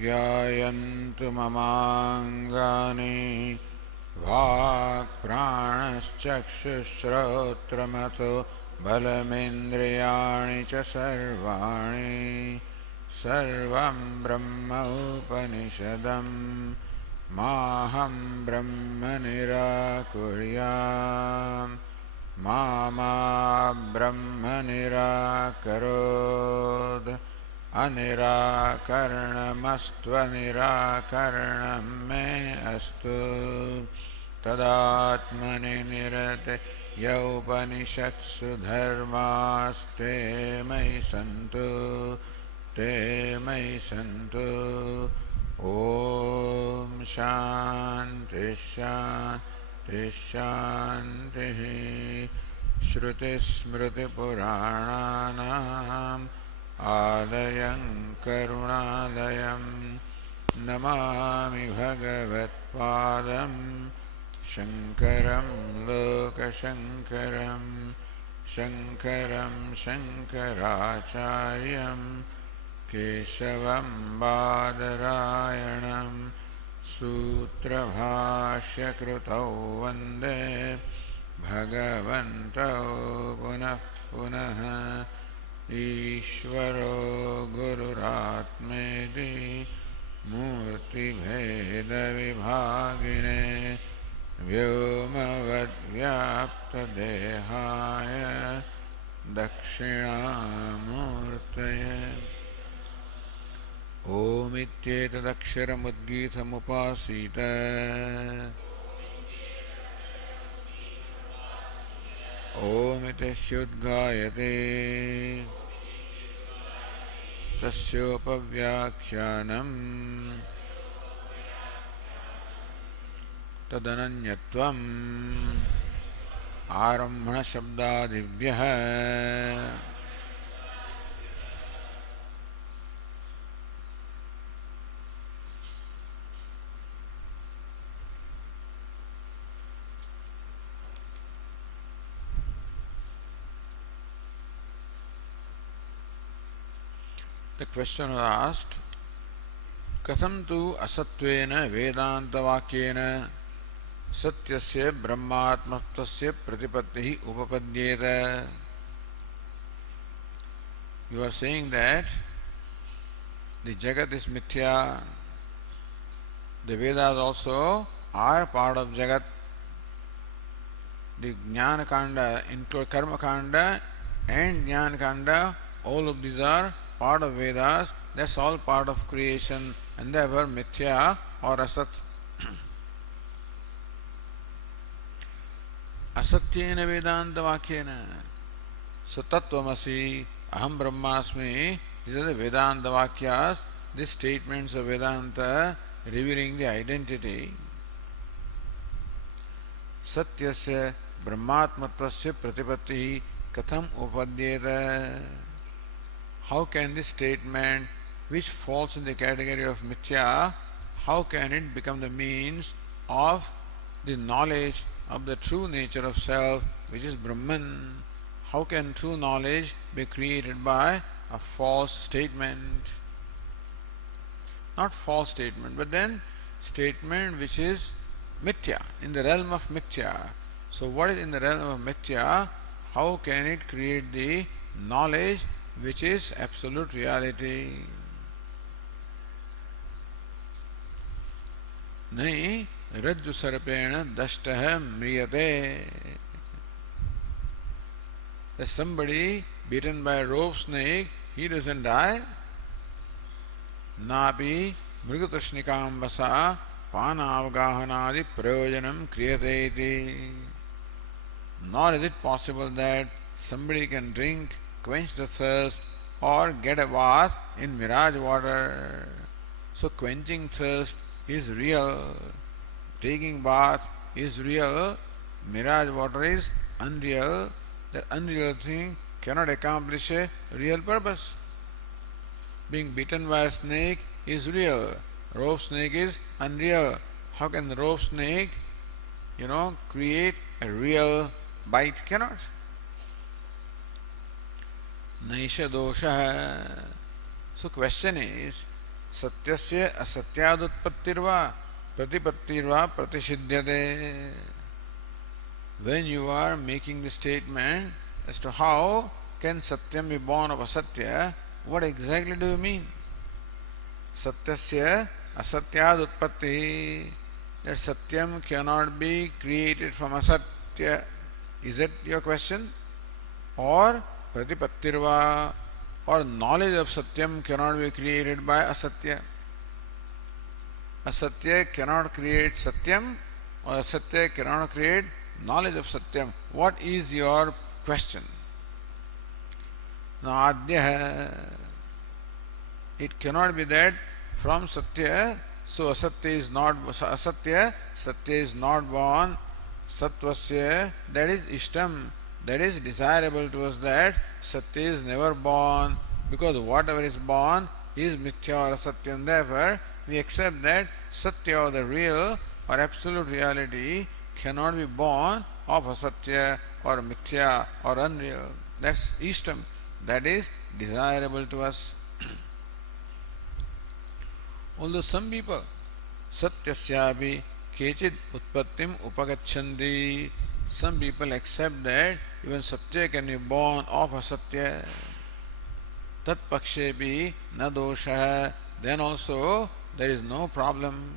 ध्यायन्तु ममाङ्गानि वाक्प्राणश्चक्षुश्रोत्रमथो बलमिन्द्रियाणि च सर्वाणि सर्वं ब्रह्म उपनिषदम् माहं ब्रह्म निराकुर्याम् मा ब्रह्म निराकरोत् अनिराकरणमस्त्वनिराकरणं मे अस्तु तदात्मनि निरते यौपनिषत्सु धर्मास्ते मयि सन्तु ते मयि सन्तु ॐ शान्ति शान्ति शान्तिः श्रुतिस्मृतिपुराणानाम् आलयं करुणालयं नमामि भगवत्पादं शङ्करं लोकशङ्करं शङ्करं शङ्कराचार्यं केशवं बादरायणं सूत्रभाष्यकृतौ वन्दे भगवन्तौ पुनः पुनः ईश्वरो गुरुरात्मेति मूर्तिभेदविभागिने व्योमवद्व्याप्तदेहाय दक्षिणामूर्तये ओमित्येतदक्षरमुद्गीतमुपासीत ओमिति ह्युद्गायते तस्योपव्याख्यानम् तदनन्यत्वम् आरम्भणशब्दादिभ्यः The question was asked, Katham tu asatvena vedantavakyena satyasya brahmatmattasya pratipattihi upapadyeta. You are saying that the Jagat is mithya, the Vedas also are part of Jagat, the Jnana Kanda include Karma Kanda and Jnana Kanda, all of these are part of Vedas, that's all part of creation and therefore mithya or asat. Asatyena vedanta vakyena. So tattvamasi, aham brahmasmi, these are the Vedanta vakyas, these statements of Vedanta revealing the identity. Satyasya brahmatmattasya pratipattihi katham upadyeta. How can this statement, which falls in the category of mithya, how can it become the means of the knowledge of the true nature of self, which is Brahman? How can true knowledge be created by a false statement? Not false statement, but then statement which is mithya, in the realm of mithya. So what is in the realm of mithya? How can it create the knowledge which is absolute reality? Nahi rajju sarpena dashtaha mriyate. There's somebody beaten by a rope snake, he doesn't die. Napi mrigatashnikam vasa panavgahanadi prayojanam kriyate iti. Nor is it possible that somebody can drink, quench the thirst, or get a bath in mirage water. So quenching thirst is real, taking bath is real, mirage water is unreal. That unreal thing cannot accomplish a real purpose. Being bitten by a snake is real, rope snake is unreal. How can the rope snake, create a real bite? Cannot. Naisha dosha. So question is, satyasya asatyadutpattirva pratipattirva pratishidyate. When you are making the statement as to how can satyam be born of asatya, what exactly do you mean? Satyasya asatyad utpatti, that satyam cannot be created from asatya. Is that your question? Or pratipattirva, or knowledge of satyam cannot be created by asatya. Asatya cannot create satyam, or asatya cannot create knowledge of satyam. What is your question? Now, adya, it cannot be that from satya, so asatya is not asatya, satya is not born. Satvasya, that is ishtam, that is desirable to us, that satya is never born, because whatever is born is mithya or satyam. Therefore, we accept that satya or the real or absolute reality cannot be born of asatya or mithya or unreal. That's ishtam, that is desirable to us. Although some people satyasyapi kechid utpattim upagachanti, some people accept that even satya can be born of asatya. Tat pakshepi na dosha, then also there is no problem.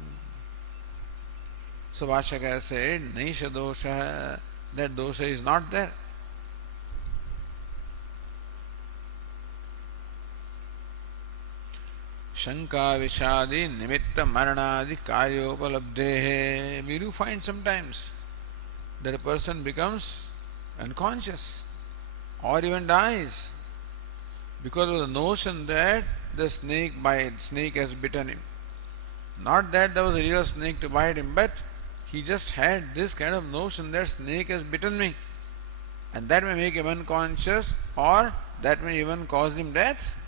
So Bhashyakara said, Naisha dosha, that dosha is not there. Shanka Vishadi Nimitta Maranadi Karyopalabdhehe. We do find sometimes that a person becomes unconscious or even dies because of the notion that the snake has bitten him. Not that there was a real snake to bite him, but he just had this kind of notion that snake has bitten me, and that may make him unconscious, or that may even cause him death.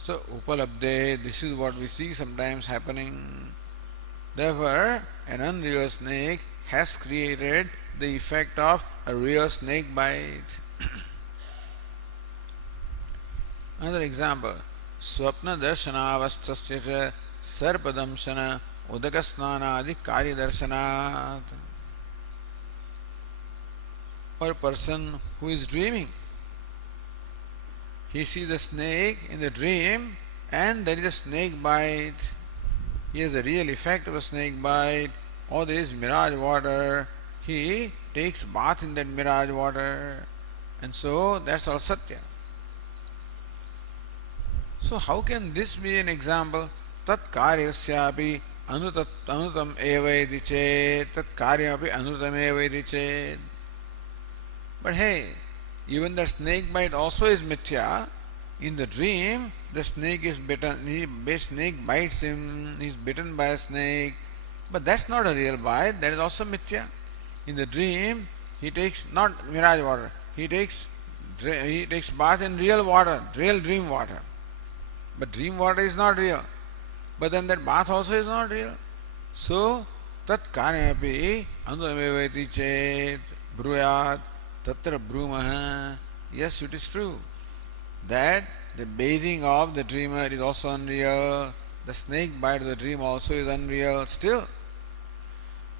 So, upalabde, this is what we see sometimes happening. Therefore, an unreal snake has created the effect of a real snake bite. Another example, Swapna darshanavastasya sarpadamshana udakasnanadi karya darshanat. Or a person who is dreaming, he sees a snake in the dream and there is a snake bite. He has the real effect of a snake bite, or there is mirage water. He takes bath in that mirage water, and so that's all satya. So how can this be an example? Tat karyasyapi anutam eva iti chet, tat karyapi anutam eva iti chet. But hey, even the snake bite also is mithya. In the dream, the snake is bitten. The snake bites him. He is bitten by a snake. But that's not a real bite. That is also mithya. In the dream, he takes not mirage water. He takes bath in real water, real dream water. But dream water is not real. But then that bath also is not real. So, tat karyapi anudamevati chet bruyat tatra brumaha. Yes, it is true that the bathing of the dreamer is also unreal. The snake bite of the dream also is unreal. Still,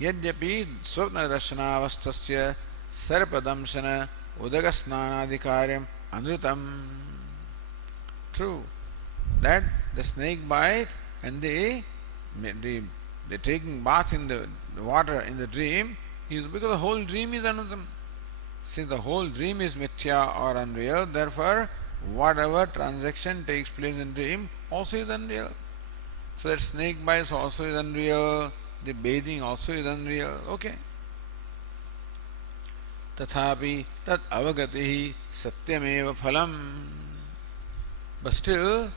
yadyapi swapna darshanavastasya sarpadamshana udagasnanadikaryam anrutam. True that the snake bite and the taking bath in the water in the dream is because the whole dream is anrutam. Since the whole dream is mithya or unreal, therefore whatever transaction takes place in dream also is unreal. So that snake bite also is unreal, the bathing also is unreal. Okay. Tathapi tat avagatihi satyameva phalam. But still,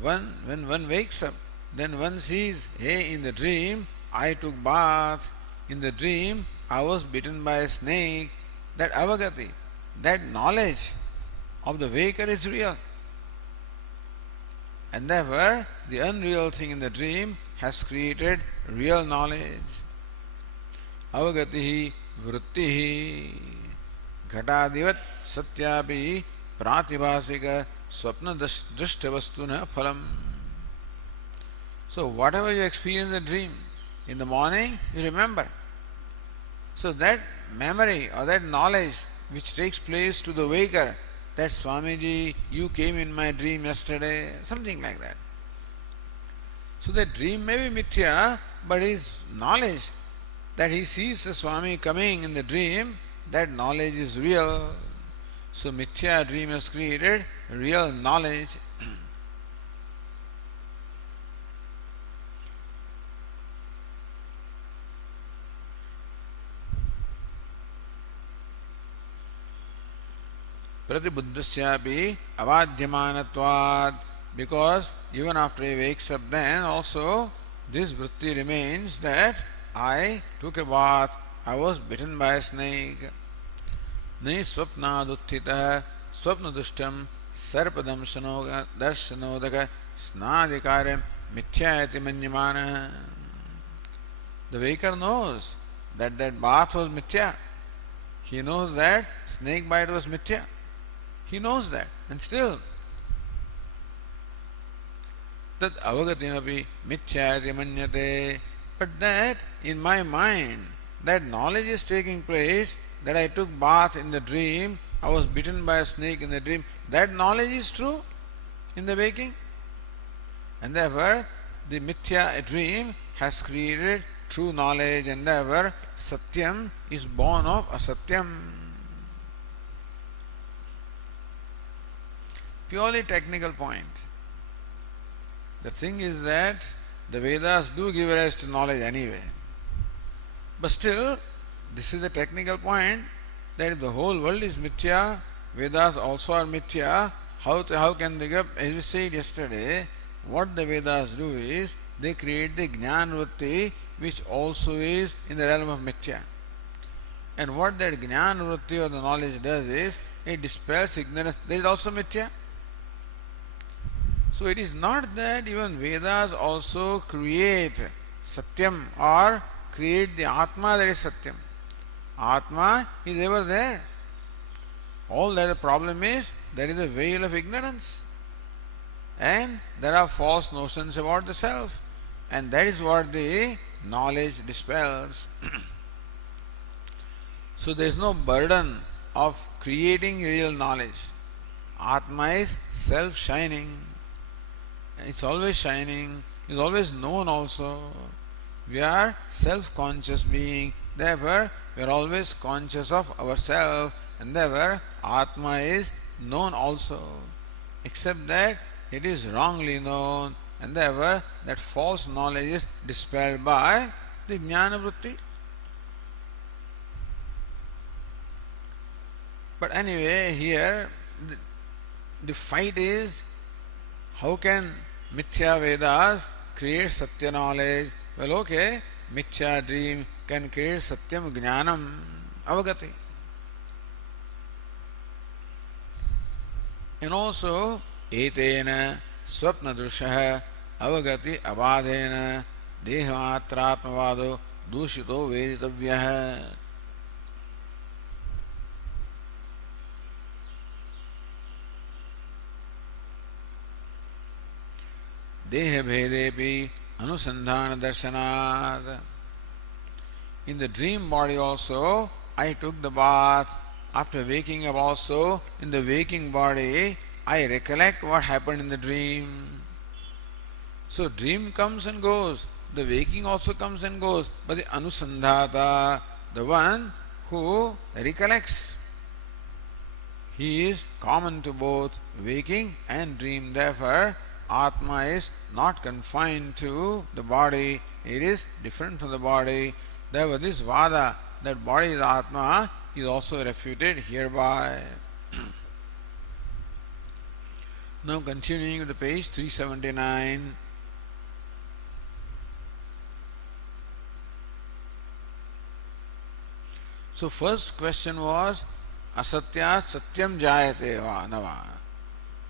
when one wakes up, then one sees, hey, in the dream I took bath, in the dream I was bitten by a snake. That avagati, that knowledge of the waker is real. And therefore, the unreal thing in the dream has created real knowledge. Avagatihi vrittihi ghatadivat satyapi pratibhasika swapna drishtavastuna phalam. So whatever you experience in a dream, in the morning you remember. So that memory or that knowledge which takes place to the waker, that Swamiji, you came in my dream yesterday, something like that. So the dream may be mithya, but his knowledge that he sees the Swami coming in the dream, that knowledge is real. So mithya dream has created real knowledge. Pratibuddhasyapi avadhyamanatvad, because even after he wakes up, then also this vritti remains that I took a bath, I was bitten by a snake. Nai swapnaduttita swapnadushtam sarpadam darshanodaka snadikaram mithyayati manyamana. The waker knows that that bath was mithya. He knows that snake bite was mithya. He knows that, and still that avagatimapi mithyayati manyate. But that in my mind, that knowledge is taking place, that I took bath in the dream, I was bitten by a snake in the dream, that knowledge is true in the waking. And therefore, the mithya dream has created true knowledge, and therefore, satyam is born of asatyam. Purely technical point. The thing is that the Vedas do give rise to knowledge anyway. But still, this is a technical point, that if the whole world is mithya, Vedas also are mithya, how can they give? As we said yesterday, what the Vedas do is, they create the Jnana Vritti, which also is in the realm of mithya. And what that Jnana Vritti or the knowledge does is, it dispels ignorance. There is also mithya. So it is not that even Vedas also create Satyam or create the Atma that is Satyam. Atma is ever there. All that the problem is, there is a veil of ignorance. And there are false notions about the self. And that is what the knowledge dispels. So there is no burden of creating real knowledge. Atma is self-shining. It's always shining, is always known also. We are self-conscious being, therefore we are always conscious of ourselves, and therefore Atma is known also. Except that it is wrongly known, and therefore that false knowledge is dispelled by the Jnana Vritti. But anyway, here the fight is, how can Mithya Vedas create Satya knowledge? Well, okay, Mithya dream can create Satyam Jnanam Avagati. And also, Etena Swapna Drushaha Avagati Abadena Dehamatratmavado Dushito Veditavyaha. Deha Bhedepi Anusandhana Darshanat. In the dream body also, I took the bath. After waking up also, in the waking body, I recollect what happened in the dream. So dream comes and goes, the waking also comes and goes, but the Anusandhata, the one who recollects, he is common to both waking and dream. Therefore, Atma is not confined to the body, it is different from the body. Therefore, this Vada, that body is Atma, is also refuted hereby. Now continuing with the page 379. So first question was, Asatya Satyam Jayate va Nava.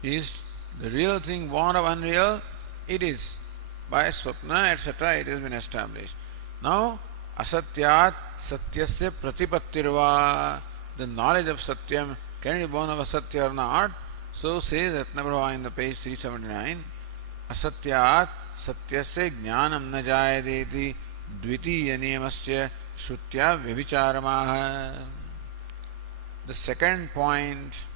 Is the real thing born of unreal? It is. By Swapna, etc., it has been established. Now, Asatyat Satyasya Pratipattirva. The knowledge of Satyam, can it be born of Asatya or not? So says Ratnaprabha in the page 379. Asatyat सत्यस्य ज्ञानं न जायते इति द्वितीय नियमस्य श्रुत्या व्यभिचारमाह. The second point,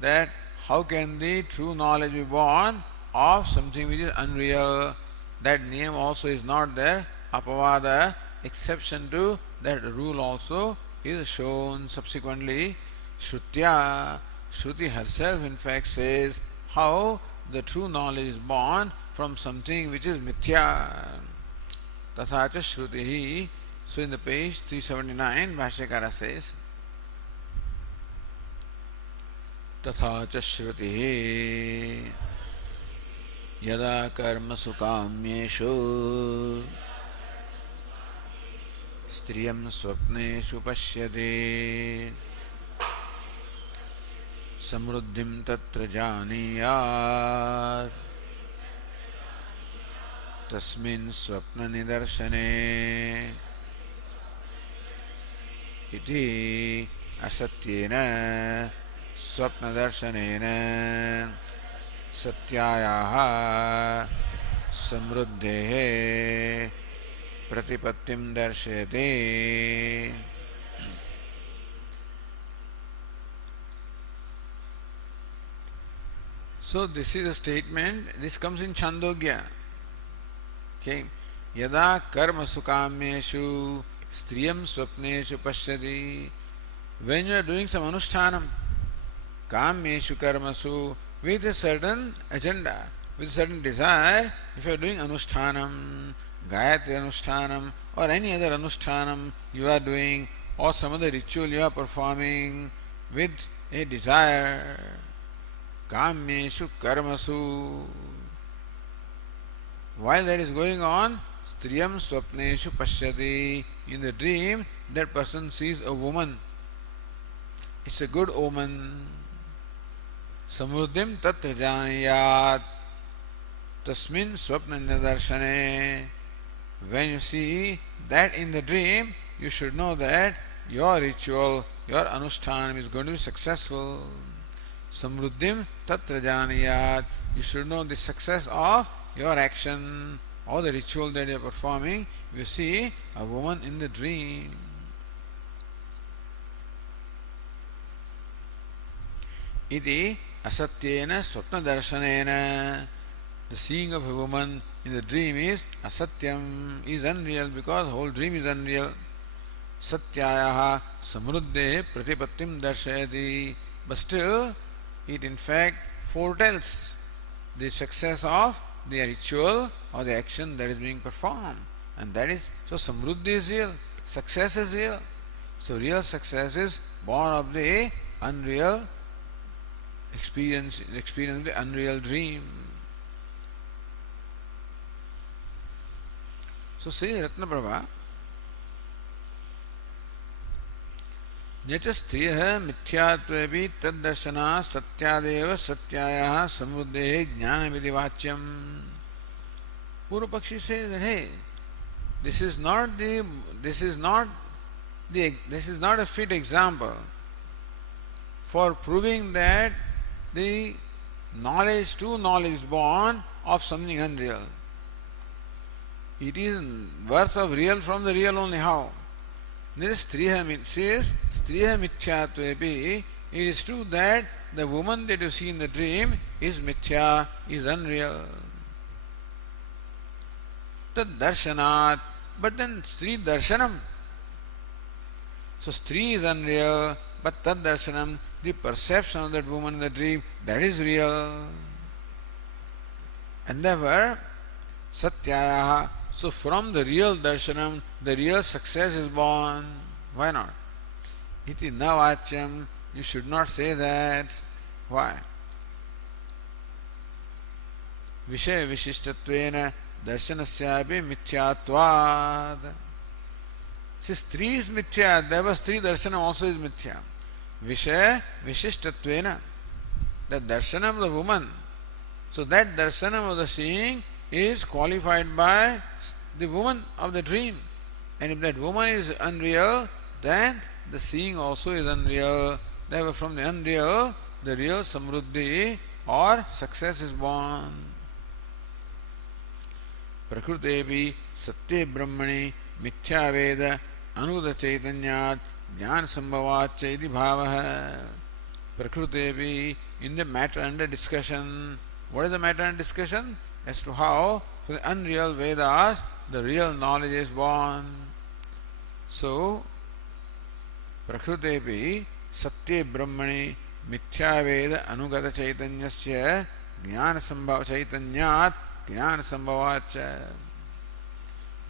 that how can the true knowledge be born of something which is unreal? That name also is not there. Apavada, exception to that rule also is shown subsequently. Shrutya, Shruti herself in fact says how the true knowledge is born from something which is mithya. Tathacha Shrutihi. So in the page 379, Bhashyakara says, तथा च श्रुतिः यदा कर्मसु काम्येषु स्त्रियं स्वप्नेषु पश्यति समृद्धिं तत्र जानीयात् तस्मिन् स्वप्ननिदर्शने इति असत्येन स्वप्नदर्शनेन सत्यायाः समृद्धेः प्रतिपत्तिं दर्शयति. So this is a statement, this comes in Chhandogya. Okay. Yada karma sukameshu striyam swapneshu pashyati. When you are doing some anushthanam, kameshu karmasu, with a certain agenda, with a certain desire, if you are doing anushthanam, gayatri anushthanam, or any other anushthanam you are doing, or some other ritual you are performing with a desire, kameshu karmasu, while that is going on, striyam swapneshu pashyati, in the dream that person sees a woman. It's a good omen. Samruddhim tatra janiyat tasmin swapna nidarshane. When you see that in the dream, you should know that your ritual, your anushthanam is going to be successful. Samruddhim tatra janiyat. You should know the success of your action or the ritual that you are performing. You see a woman in the dream. Iti asatyena swapna darshanena. The seeing of a woman in the dream is asatyam, is unreal, because the whole dream is unreal. Satyayaha samruddhe pratipattim darshayati. But still, it in fact foretells the success of the ritual or the action that is being performed. And that is, so samruddhi is real, success is real. So real success is born of the unreal experience of the unreal dream. So say Ratnaprabha, Nyacha striyah mithyatvevi taddarshana satyadeva satyayaha samruddhehe jnanamiti vachyam. Purvapakshi says that, hey, this is not a fit example for proving that the knowledge, true knowledge is born of something unreal. It is birth of real from the real only. How? Striya mithyatvepi. It is true that the woman that you see in the dream is mithya, is unreal. Tad darshanat. But then Stri darshanam. So Stri is unreal, but tad darshanam, the perception of that woman in the dream, that is real. And therefore, satyayaha. So from the real darshanam, the real success is born. Why not? Iti na vachyam. You should not say that. Why? Vishaya vishishtatvena darshanasyapi mithyatvad. See, Stri is mithya, therefore Stri darshanam also is mithya. Vishaya vishishtatvena. The darshanam of the woman. So that darshanam of the seeing is qualified by the woman of the dream. And if that woman is unreal, then the seeing also is unreal. Therefore from the unreal, the real samruddhi or success is born. प्रकृतेऽपि सत्ये ब्रह्मणि मिथ्यावेद अनुगत चैतन्यात् ज्ञान संभवाच्च इति भावः. Prakrutevi, in the matter under discussion. What is the matter under discussion? As to how for the unreal Vedas the real knowledge is born. So, Prakrutevi Satye Brahmani Mithya Veda Anugata Chaitanyasya Jnana Sambhava Chaitanyat Jnana Sambhavacha.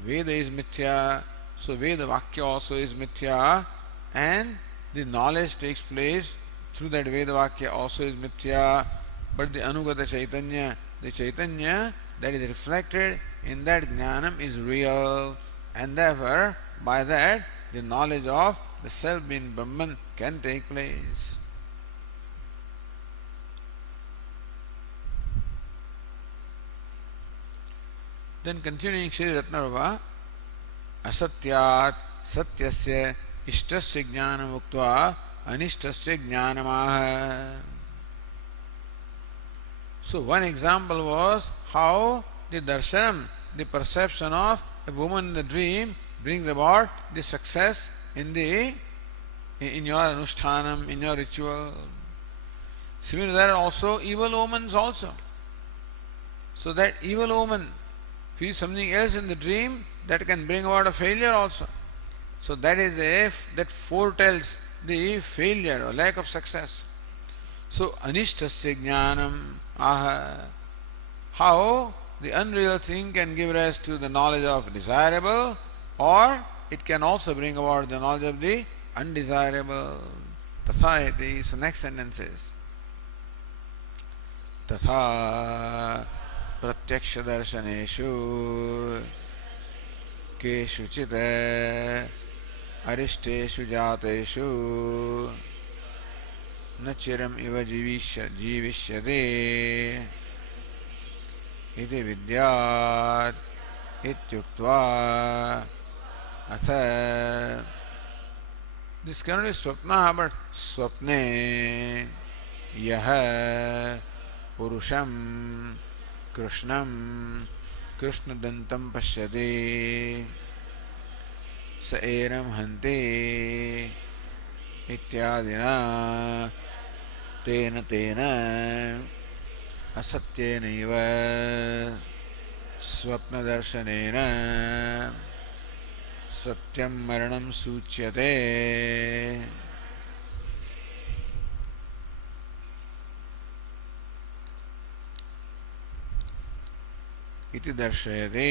Veda is Mithya, so Veda Vakya also is Mithya, and the knowledge takes place through that Veda Vakya also is Mithya, but the Anugata Chaitanya, the Chaitanya that is reflected in that Jnanam is real, and therefore by that the knowledge of the self being Brahman can take place. Then continuing Shri Ratnarava, Asatyat Satyasya Ishtasya Jnanam Uktva Anishtasya Jnanamaha. So one example was how the darshanam, the perception of a woman in the dream, brings about the success in your anushtanam, in your ritual. Similarly, there are also evil omens also. So that evil omen, if you something else in the dream, that can bring about a failure also. So that foretells the failure or lack of success. So anishtasya jnanam aha. How the unreal thing can give rise to the knowledge of desirable, or it can also bring about the knowledge of the undesirable. Tatha iti. So next sentence is Tatha pratyaksha darshaneshu keshuchit aristeshu jateshu न चिरम इव जीविष्यते इति विद्यात् इत्युक्त्वा अथ. This cannot be swapna, but swapne यः पुरुषं कृष्णं कृष्णदन्तं पश्यति स एनं हन्ति इत्यादिना तेन तेन असत्येनैव स्वप्नदर्शनेन सत्यं मरणं सूच्यते. इति दर्शयते.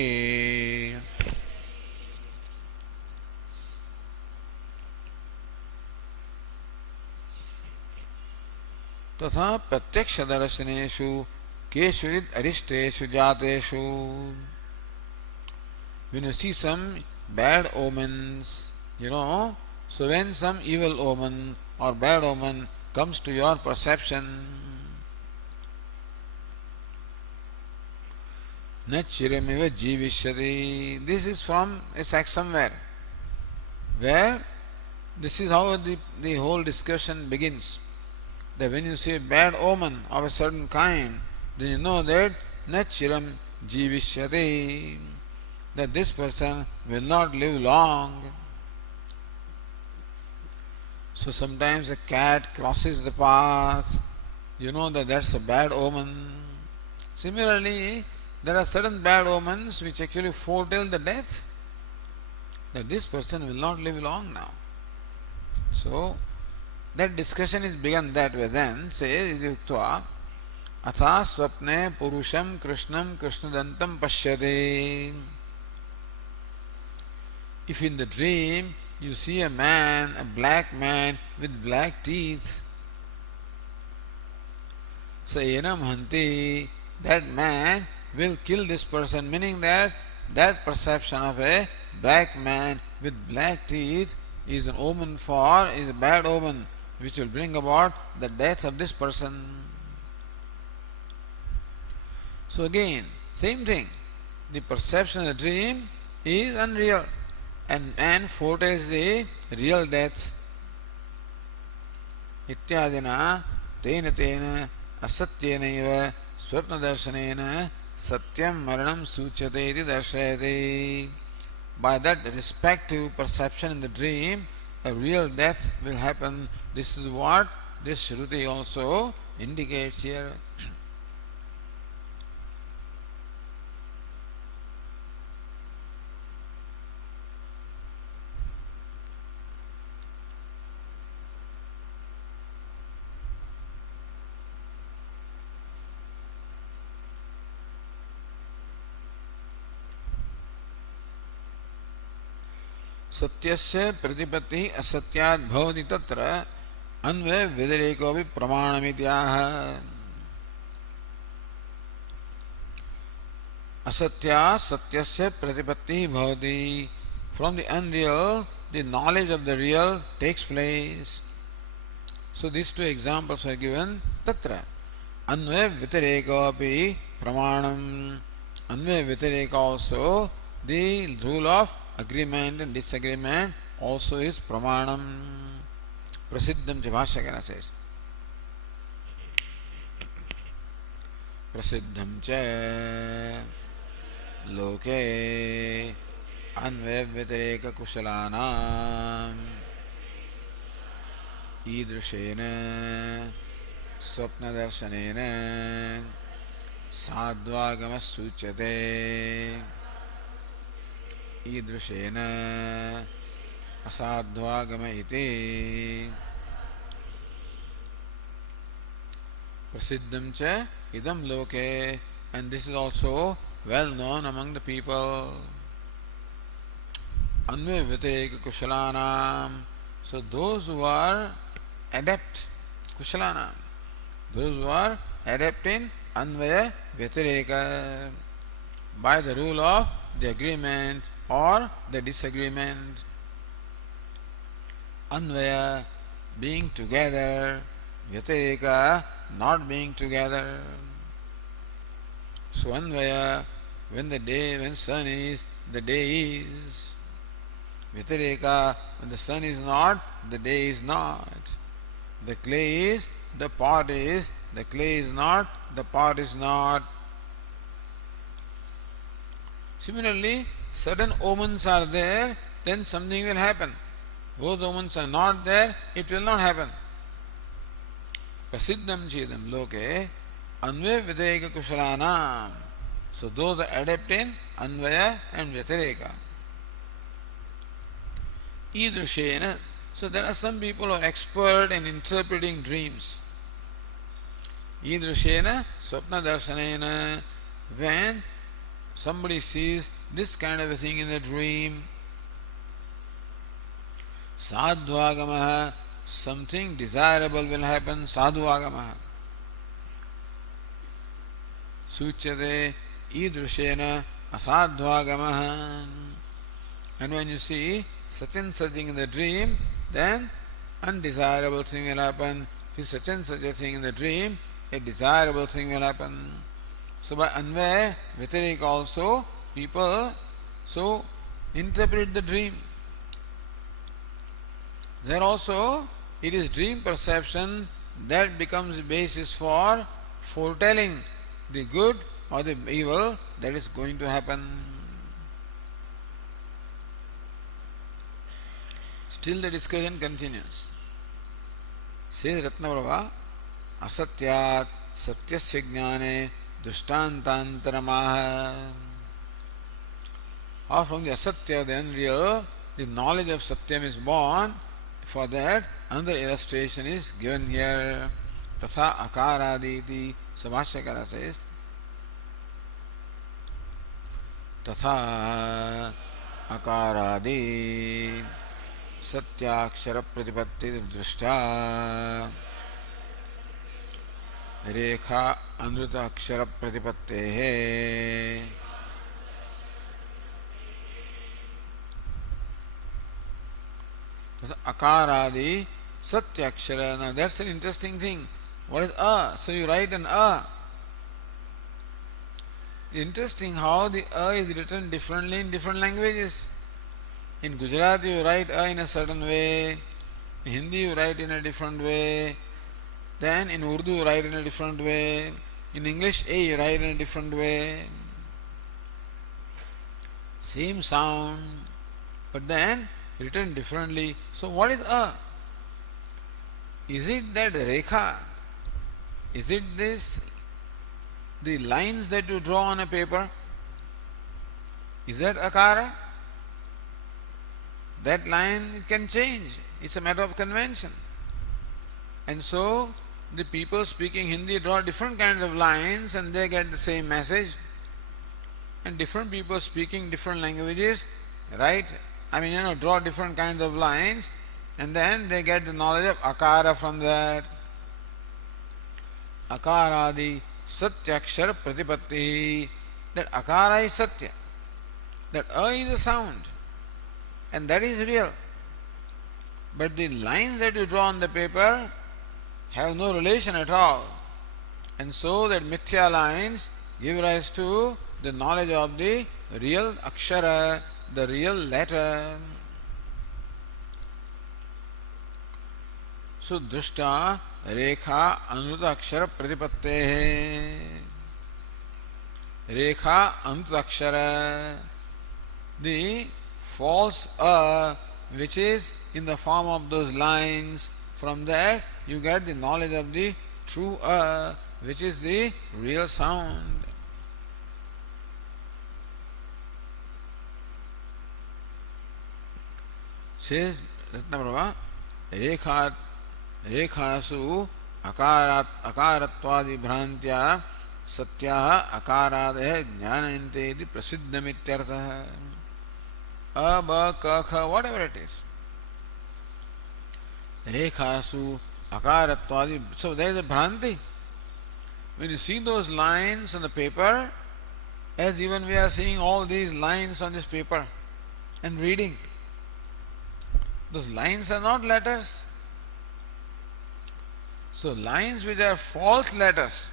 तथा प्रत्यक्ष दर्शनेषु केषुचित् अरिष्टेषु जातेषु. When you see some bad omens, so when some evil omen or bad omen comes to your perception, na chiramiva jivishyati. This is from a sect somewhere, where this is how the whole discussion begins. That when you see a bad omen of a certain kind, then you know that na chiram jivishyati, that this person will not live long. So sometimes a cat crosses the path, you know that that's a bad omen. Similarly, there are certain bad omens which actually foretell the death, that this person will not live long now. So that discussion is begun that way. Then says yuktva atha swapne purusham krishnam krishnadantam pashyate. If in the dream you see a man, a black man with black teeth, so enam hanti, that man will kill this person, meaning that perception of a black man with black teeth is an omen is a bad omen, which will bring about the death of this person. So again, same thing. The perception of the dream is unreal and foretells the real death. Ityadina tena tena asatyenaiva swapna darshanena satyam maranam suchyate iti darshayate. By that respective perception in the dream, a real death will happen. This is what this Shruti also indicates here. सत्यस्य प्रतिपत्ति असत्यात् भवति तत्र अन्वय व्यतिरेकोऽपि प्रमाणमित्याह. असत्या सत्यस्य प्रतिपत्ति भवति. From the unreal, the knowledge of the real takes place. So these two examples are given. Tatra Anvay व्यतिरेकोऽपि pramanam. अन्वय व्यतिरेक also, the rule of agreement and disagreement also is pramanam. Prasiddham cha bhashyakara says. Prasiddham cha loke अन्वय व्यतिरेक कुशलानाम ईदृशेन स्वप्न दर्शनेन साध्वागम सूच्यते. ईदृशेन असाध्वागम इति. प्रसिद्धं च idam loke, and this is also well known among the people. Anvaya Vyatireka Kushalanam. So those who are adept, Kushalanam, those who are adept in Anvaya Vyatireka by the rule of the agreement or the disagreement. Anvaya being together, Vyatireka not being together. So Anvaya, when sun is, the day is. Vyatireka, when the sun is not, the day is not. The clay is, the pot is, the clay is not, the pot is not. Similarly, certain omens are there, then something will happen. Those omens are not there, it will not happen. Prasiddham chedam loke anvaya vyatireka kushalanam. So those are adept in anvaya and vyatireka. Idrushena. So there are some people who are expert in interpreting dreams. Idrushena swapna darshanena. When somebody sees this kind of a thing in a dream, sadhvagamaha, something desirable will happen, sadhvagamaha. Suchyate idrushena asadhvagamaha. And when you see such and such thing in the dream, then undesirable thing will happen. If you see such and such a thing in the dream, a desirable thing will happen. So by Anvaya Vyatireka also, people so interpret the dream. There also, it is dream perception that becomes the basis for foretelling the good or the evil that is going to happen. Still the discussion continues. Says Ratnaprabha, asatyat satyasya jnane dushtantantaramaa. Or from the asatya, the unreal, the knowledge of satyam is born. For that, another illustration is given here. Tatha akaraditi. Bhashyakara says, Tatha akaradi satyakshara pratipatti drishta rekha anruta akshara pratipattehe. Akaradi satyakshara. Now that's an interesting thing. What is a? So you write an a. Interesting how the a is written differently in different languages. In Gujarati you write a in a certain way. In Hindi you write in a different way. Then in Urdu you write in a different way. In English, A you write in a different way. Same sound, but then written differently. So what is A? Is it that rekha? Is it this, the lines that you draw on a paper? Is that akara? That line, it can change. It's a matter of convention. And so the people speaking Hindi draw different kinds of lines and they get the same message. And different people speaking different languages, right? Draw different kinds of lines and then they get the knowledge of akara from that. Akaradi satyakshara pratipatti. That akara is satya. That a is a sound. And that is real. But the lines that you draw on the paper have no relation at all. And so that mithya lines give rise to the knowledge of the real akshara, the real letter. So drushta rekha anuta akshara pratipatte. Rekha anuta akshara. The false a which is in the form of those lines, from that you get the knowledge of the true a which is the real sound. Says Ratnaprabha, rekhasu akarattvadi bhrantya satyaha akaradaya jnanayante iti prasiddhamityartha. A, ba, ka, kha, whatever it is. Rekhasu akarattvadi. So there is a bhranti. When you see those lines on the paper, as even we are seeing all these lines on this paper and reading, those lines are not letters. So lines which are false letters,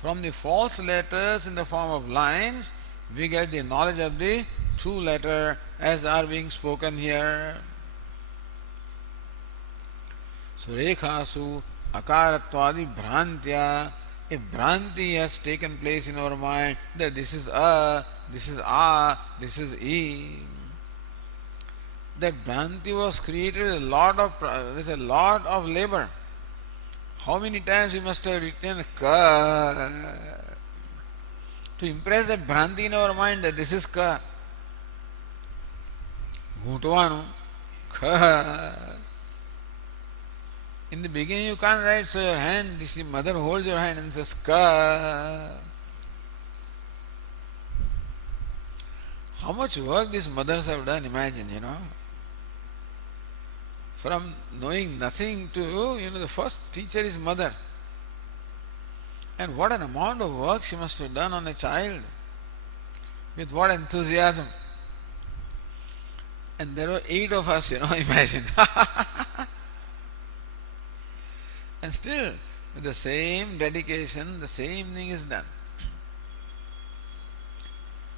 from the false letters in the form of lines, we get the knowledge of the true letter as are being spoken here. So rekhasu akaratvadi bhrantya. If bhranti has taken place in our mind that this is a, this is a, this is e, that bhranti was created with a lot of labor. How many times we must have written ka to impress that bhranti in our mind that this is ka. Ghutvanu, ka. In the beginning you can't write, so your hand, this mother holds your hand and says ka. How much work these mothers have done, imagine, From knowing nothing to, the first teacher is mother. And what an amount of work she must have done on a child. With what enthusiasm. And there were 8 of us, imagine. And still, with the same dedication, the same thing is done.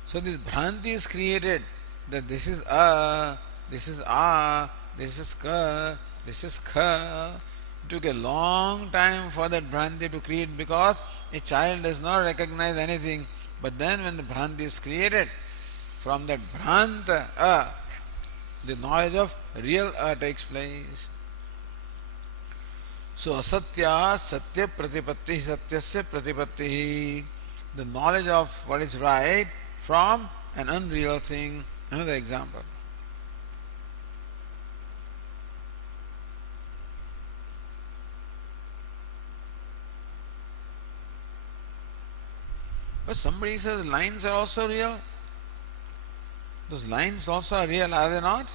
So this bhranti is created that this is a, this is a, this is ka, this is kha. It took a long time for that bhranti to create because a child does not recognize anything. But then when the bhranti is created, from that bhranta a, the knowledge of real a takes place. So asatya satya pratipatti satyasya pratipatti. The knowledge of what is right from an unreal thing. Another example. But somebody says lines are also real. Those lines also are real, are they not?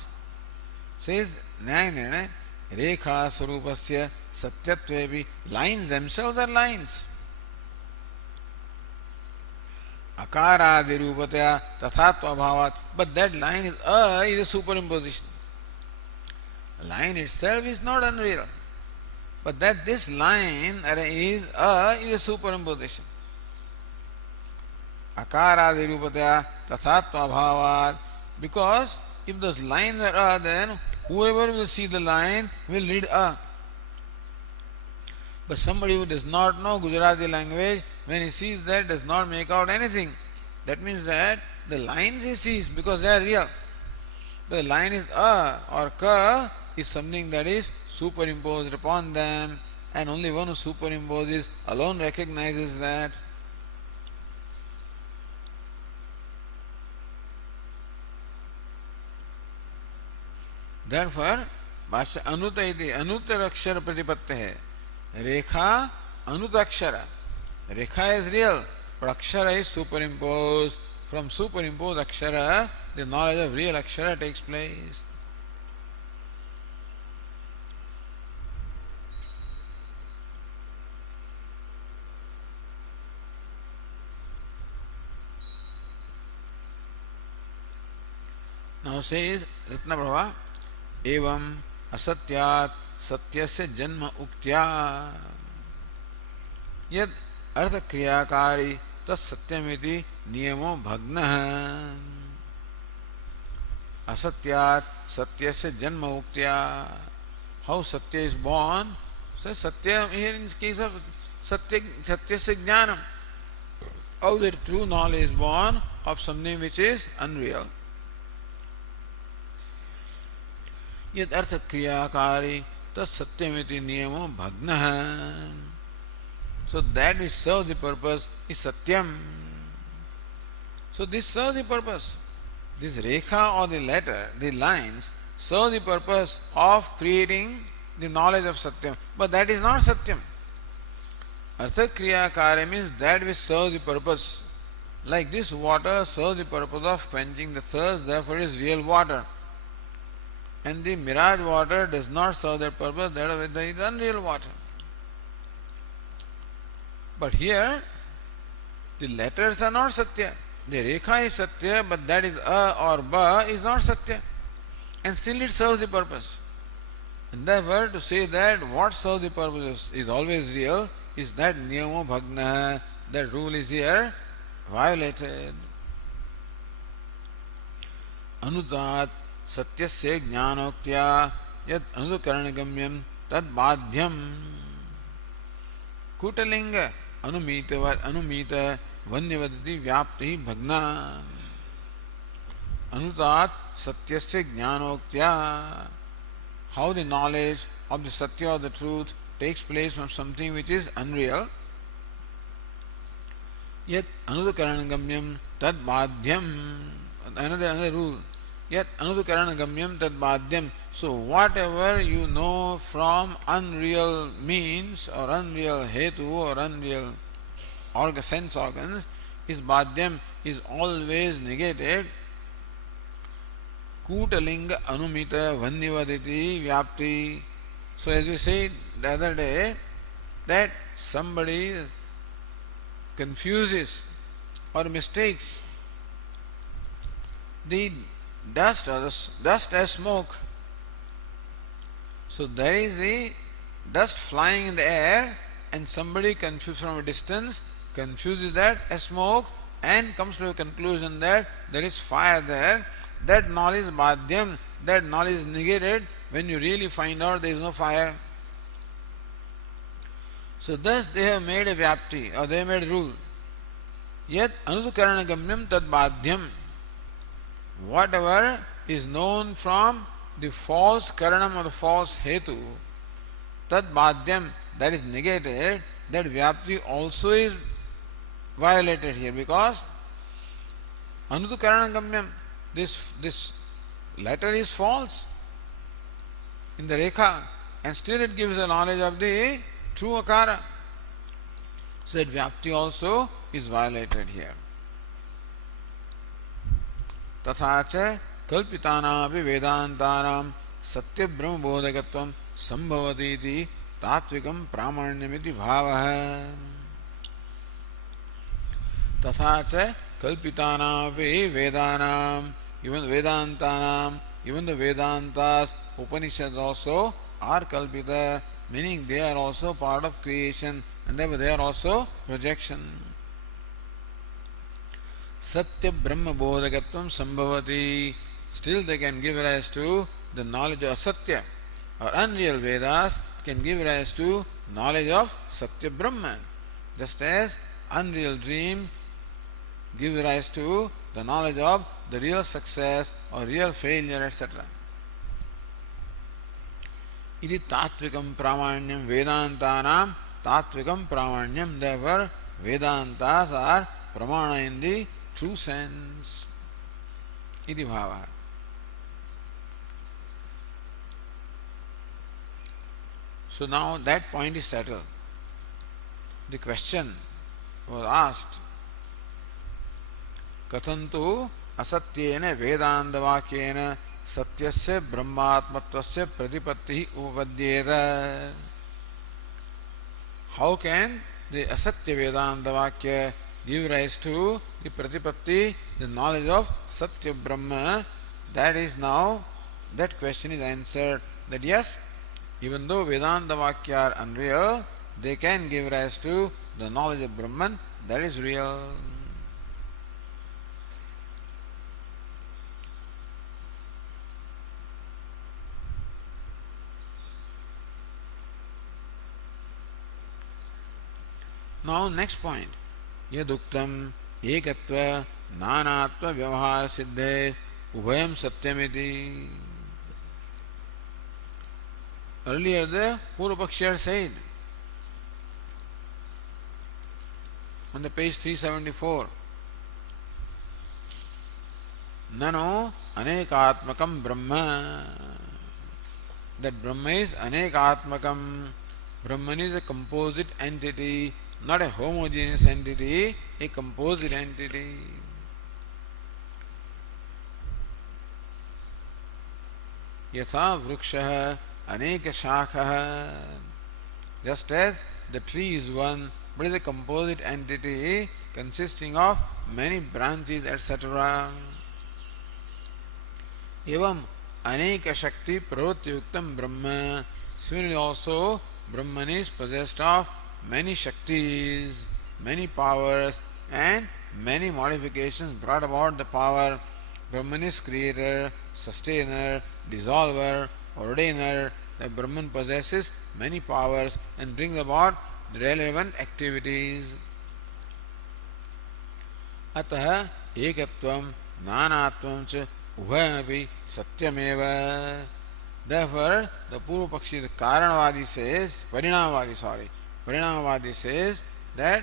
Says Nyaya Rekha Sarupasya Satyatvevi. Lines themselves are lines. Akaradi Rupatya Tathatva Bhavat. But that line is a superimposition. Line itself is not unreal. But that this line is a superimposition. Akaradi Rupatya Tathatva Bhavat. Because if those lines are a, then whoever will see the line will read a. But somebody who does not know Gujarati language, when he sees that, does not make out anything. That means that the lines he sees, because they are real. The line is a or ka is something that is superimposed upon them, and only one who superimposes alone recognizes that. Therefore, भाष्य अनुत इति अनुत्तर अक्षर प्रतिपत्ति है. रेखा अनुत अक्षर. Rekha is real, but akshara is superimposed. From superimposed akshara, the knowledge of real akshara takes place. Now says Ratna Prabha, evam asatyat satyasya janma uktya yad artha kriyakari tas satyamiti niyamo bhagnah. Asatyat satyasya janma uktya. How satya is born? So satya here in case of satyasya jnanam. How the true knowledge is born of something which is unreal. Yad artha kriyakari tas satyamiti niyamo bhagnah. So that which serves the purpose is satyam. So this serves the purpose. This rekha or the letter, the lines, serve the purpose of creating the knowledge of satyam. But that is not satyam. Artha kriyakari means that which serves the purpose. Like this water serves the purpose of quenching the thirst, therefore is real water. And the mirage water does not serve that purpose, that is unreal water. But here, the letters are not satya. The rekha is satya, but that is a or ba is not satya. And still it serves the purpose. And therefore, to say that what serves the purpose is always real, is that niyamo bhagna, that rule is here violated. Anutat satyasya jnanoktya yat anukaranagамyam tad badhyam. Kutalinga anumita vanyavadati vyapti bhagna. Anutat satyasya jnanoktya. How the knowledge of the satya or the truth takes place from something which is unreal. Yet anukaranagамyam tad badhyam. Another rule. Yet anukaranagамyam tad badhyam. So whatever you know from unreal means or unreal hetu or unreal sense organs is badhyam, is always negated. Kutalinga anumita vanyavaditi vyapti. So as we said the other day, that somebody confuses or mistakes the dust or the dust as smoke. So there is the dust flying in the air, and somebody confused from a distance confuses that as smoke and comes to a conclusion that there is fire there. That knowledge is badhyam, that knowledge is negated when you really find out there is no fire. So thus they have made a vyapti, or they have made a rule. Yet anukaranagамyam tad badhyam. Whatever is known from the false karanam or the false hetu, tad badhyam, that is negated, that vyapti also is violated here, because anukaranagамyam, this letter is false in the rekha, and still it gives the knowledge of the true akara. So that vyapti also is violated here. तथा च कल्पितानापि वेदान्तानां सत्य ब्रह्म बोधकत्वं संभवति इति तात्विकं प्रामाण्यमिति भावः. तथा च कल्पितानापि वेदानां, even Vedantanam, even the Vedantas, Upanishads also are kalpita, meaning they are also part of creation, and therefore they are also projection. Satya Brahma Bodhakatvam Sambhavati. Still they can give rise to the knowledge of Satya, or unreal Vedas can give rise to knowledge of Satya Brahman. Just as unreal dream gives rise to the knowledge of the real success or real failure, etc. Iti tatvikam pramanyam Vedantanam tatvikam pramanyam. Therefore, Vedantas are pramana in the true sense. Iti bhava. So now that point is settled. The question was asked, Kathantu asatyena vedandavakyena satyasya brahmatmattvasya pratipatti upapadyeta. How can the asatya vedandavakya give rise to the pratipatti, the knowledge of Satya Brahma? That is now, that question is answered, that yes, even though Vedanta Vakya are unreal, they can give rise to the knowledge of Brahman, that is real. Now next point, yaduktam ekatva nanatva vyavahara siddhe ubhayam satyamiti. Earlier the Purvapakshi said on the page 374, Nano anekatmakam Brahma, that Brahma is anekatmakam. Brahman is a composite entity, not a homogeneous entity, a composite entity. Yatha vrukshah aneka shakha. Just as the tree is one, but is a composite entity consisting of many branches, etc. Evam aneka shakti pravutyuktam Brahma. Similarly also, Brahman is possessed of many shaktis, many powers, and many modifications brought about the power. Brahman is creator, sustainer, dissolver, ordainer. The Brahman possesses many powers and brings about relevant activities. Atah ekatvam nanatvam cha ubhayamapi satyameva. Therefore, the Purvapakshi, the Karanavadi says, Parinamavadi says that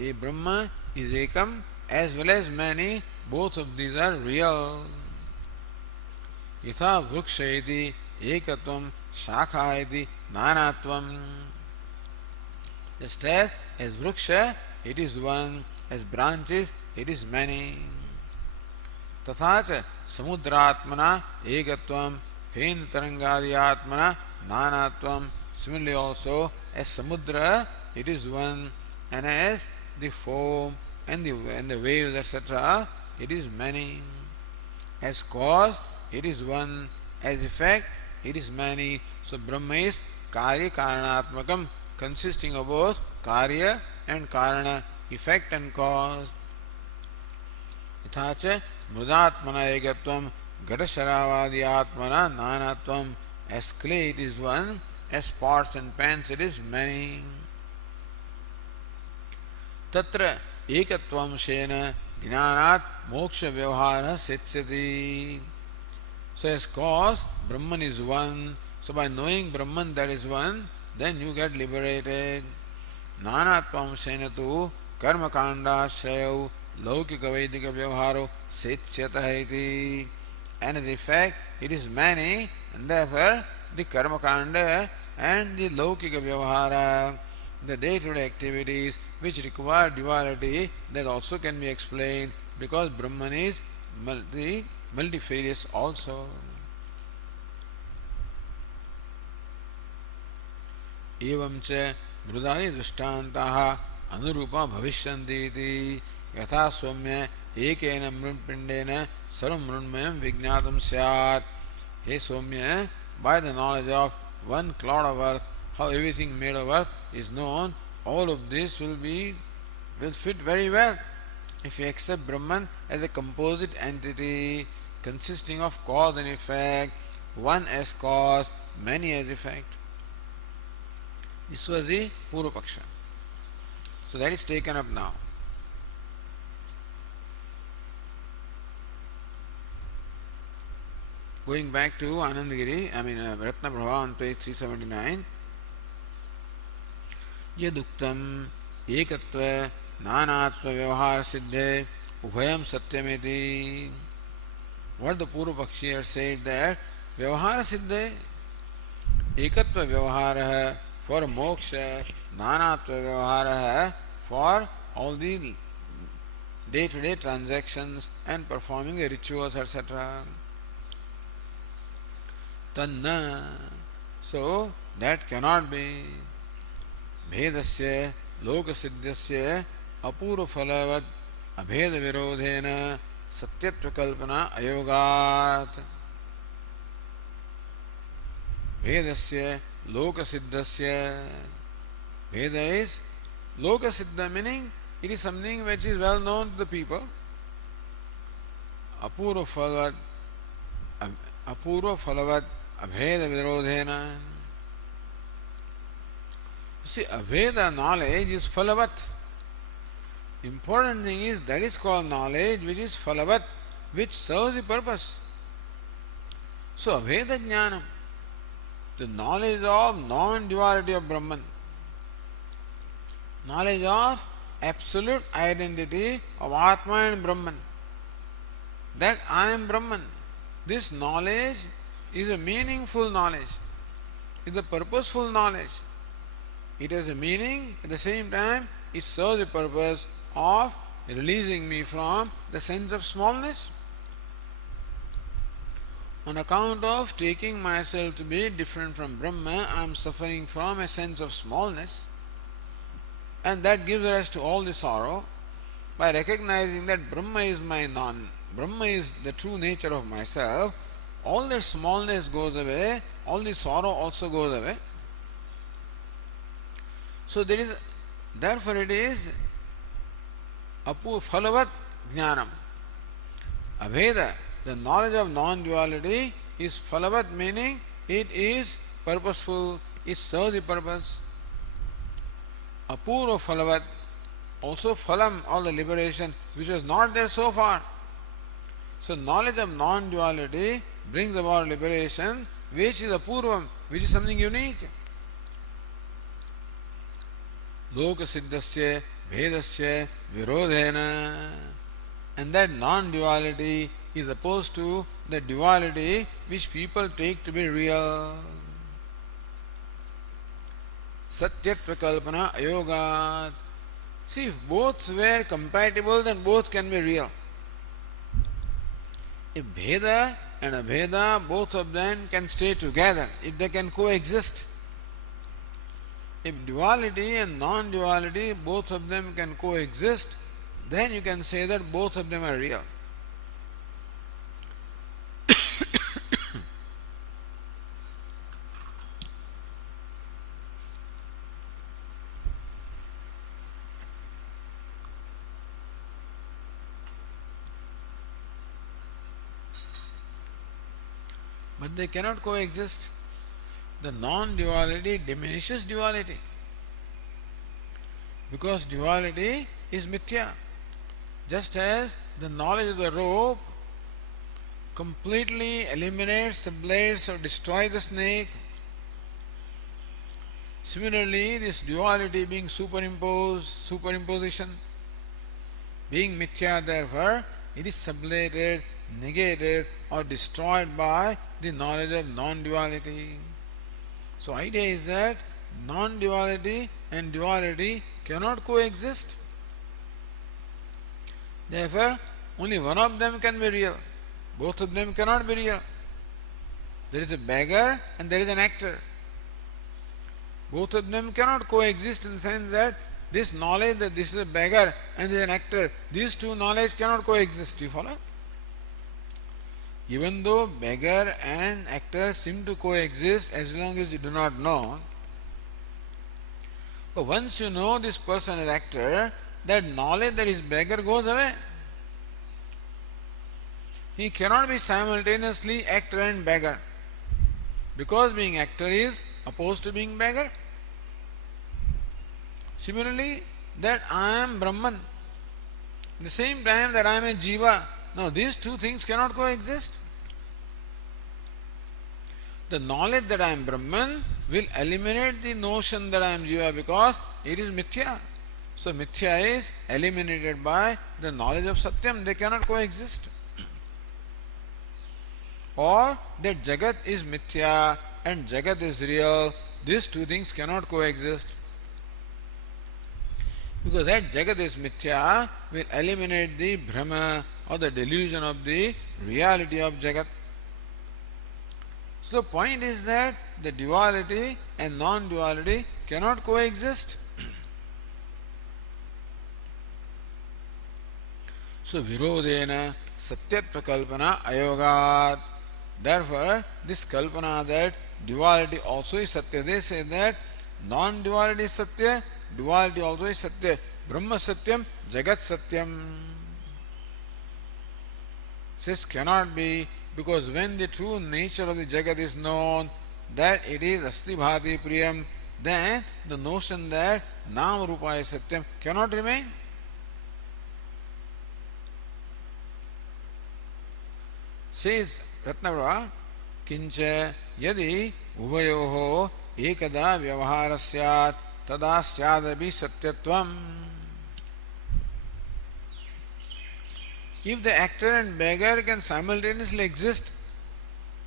a Brahma is ekam as well as many, both of these are real. Yatha vruksha iti ekatvam shakha iti nanatvam. Just as vruksha it is one, as branches it is many. Tatha cha samudratmana ekatvam Fen tarangadi atmana nanatvam. Similarly also, as samudra it is one, and as the foam and the waves, etc., it is many. As cause it is one, as effect it is many. So Brahma is karya karanatmakam, consisting of both karya and karana, effect and cause. Yatha cha mrudatmana ekatvam Ghatasharavadi atmana nanatvam. As clay it is one, as pots and pans it is many. Tatra ekatvam shena jnanat moksha vyavahara sitsyati. So as cause, Brahman is one. So by knowing Brahman that is one, then you get liberated. Nanatvam shena tu karma kanda shayau laukika vedika vyavaharo sitsyata iti. And as effect, it is many, and therefore the karma kanda and the laukika vyavahara, the day-to-day activities which require duality, that also can be explained because Brahman is multifarious also. Evam cha mrudai drishtantaha anurupa bhavisyanti iti yatha swamya ekena mrunpindena sarvam mrunmayam vijnatam syat. Hey Somya, by the knowledge of one cloud of earth, how everything made of earth is known, all of this will fit very well if you accept Brahman as a composite entity consisting of cause and effect, one as cause, many as effect. This was the Purva Paksha. So that is taken up now. Going back to Anandagiri, Ratna Prabha on page 379. Yaduktam ekatva nanatva vyavahara siddhe ubhayam satyameti. What the Purva Pakshi has said that vyavahara siddhe ekatva vyavahara for moksha, nanatva vyavahara for all the day-to-day transactions and performing the rituals, etc. Tanna. So that cannot be. Bhedasya lokasiddhasya apurva phalavat abheda virodhena satyatva kalpana ayogat. Bhedasya lokasiddhasya. Veda is lokasiddha, meaning it is something which is well known to the people. Apurva phalavat abheda virodhena. See, Aveda knowledge is phalavat. Important thing is that is called knowledge which is phalavat, which serves the purpose. So, Aveda Jnanam, the knowledge of non-duality of Brahman, knowledge of absolute identity of Atma and Brahman, that I am Brahman. This knowledge is a meaningful knowledge, is a purposeful knowledge. It has a meaning, at the same time, it serves the purpose of releasing me from the sense of smallness. On account of taking myself to be different from Brahma, I am suffering from a sense of smallness, and that gives rise to all the sorrow. By recognizing that Brahma is Brahma is the true nature of myself, all that smallness goes away, all the sorrow also goes away. So therefore it is phalavat jnanam. Abheda, the knowledge of non-duality, is phalavat, meaning it is purposeful, it serves the purpose. Apurva phalavat, also phalam, all the liberation, which was not there so far. So knowledge of non-duality brings about liberation, which is apurvam, which is something unique. Lokasiddhasya bhedasya virodhena, and that non-duality is opposed to the duality which people take to be real. Satyatva kalpana ayogat. See, if both were compatible, then both can be real. If bheda and abheda, both of them can stay together, if they can coexist. If duality and non-duality, both of them can coexist, then you can say that both of them are real. But they cannot coexist. The non-duality diminishes duality, because duality is mithya. Just as the knowledge of the rope completely eliminates the blades or destroys the snake, similarly this duality being superimposition, being mithya, therefore it is sublated, negated or destroyed by the knowledge of non-duality. So idea is that non-duality and duality cannot coexist. Therefore, only one of them can be real. Both of them cannot be real. There is a beggar and there is an actor. Both of them cannot coexist in the sense that this knowledge that this is a beggar and this is an actor, these two knowledge cannot coexist. Do you follow? Even though beggar and actor seem to coexist as long as you do not know, but once you know this person is actor, that knowledge that is beggar goes away. He cannot be simultaneously actor and beggar, because being actor is opposed to being beggar. Similarly, that I am Brahman, at the same time that I am a Jiva. Now, these two things cannot coexist. The knowledge that I am Brahman will eliminate the notion that I am Jiva because it is Mithya. So, Mithya is eliminated by the knowledge of Satyam. They cannot coexist. Or that Jagat is Mithya and Jagat is real. These two things cannot coexist. Because that Jagat is Mithya will eliminate the Brahma or the delusion of the reality of Jagat. So the point is that the duality and non-duality cannot coexist. So virodena satyatva kalpana ayogat. Therefore, this kalpana that duality also is satya. They say that non-duality is satya, duality also is satya. Brahma satyam, Jagat satyam. Says cannot be, because when the true nature of the Jagat is known, that it is asti bhati priyam, then the notion that Nama Rupa is satyam cannot remain. Says Ratnaprabha, kincha yadi uvayoho ekada vyavahara syat tada syadapi satyatvam. If the actor and beggar can simultaneously exist,